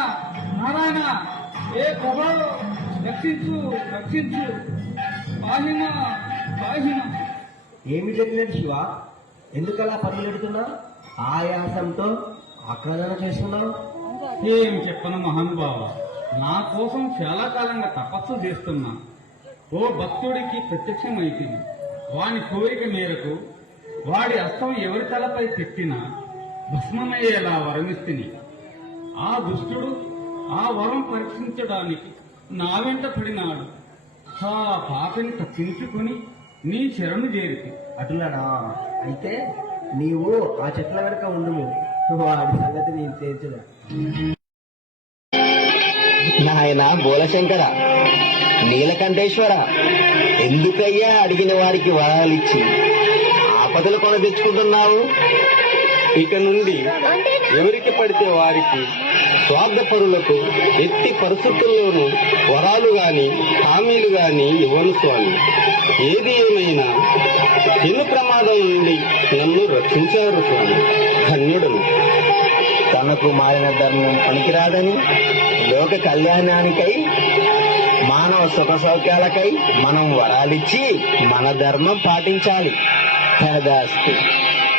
నారాయణ ఏ ప్రభు రక్షించు రక్షించు. పాహిమ పాహిమ ఏమి జరిగినది శివ? ఎందుకలా పరుగులెడుతున్నా ఆయాసంతో ఆక్రమణ చేస్తున్నావు ఏం చెప్పను మహానుభావ నా కోసం చాలా కాలంగా తపస్సు చేస్తున్నా. ఓ భక్తుడికి ప్రత్యక్షమైంది వాని కోరిక మేరకు వాడి అస్తం ఎవరి తలపై పెట్టినా భస్మమయ్యేలా వరమిస్తిని. ఆ దుష్టుడు ఆ వరం పరీక్షించడానికి నా వెంట పడినాడు. ఆ పాపని తప్పించుకుని నీ శరణు చేరితి. అటులనా? అయితే నీవు ఆ చెట్ల వెనుక ఉండుము వాడి సంగతి నేను తేల్చుదా? నాయన బోలశంకర నీలకంఠేశ్వర ఎందుకయ్యా అడిగిన వారికి వరాలిచ్చి ఆపదలు కొని తెచ్చుకుంటున్నావు ఇక నుండి ఎవరికి పడితే వారికి స్వార్థపరులకు ఎత్తి పరిస్థితుల్లోనూ వరాలు గాని హామీలు గాని ఇవ్వను స్వామి. ఏది ఏమైనా ఎన్ను ప్రమాదం నుండి నన్ను రక్షించారు స్వామి. ధన్యుడను. తనకు మారిన ధర్మం పనికిరాదని లోక కళ్యాణానికై మానవ సుఖ సౌఖ్యాలకై మనం వరాలిచ్చి మన ధర్మం పాటించాలి. హరదాస్తు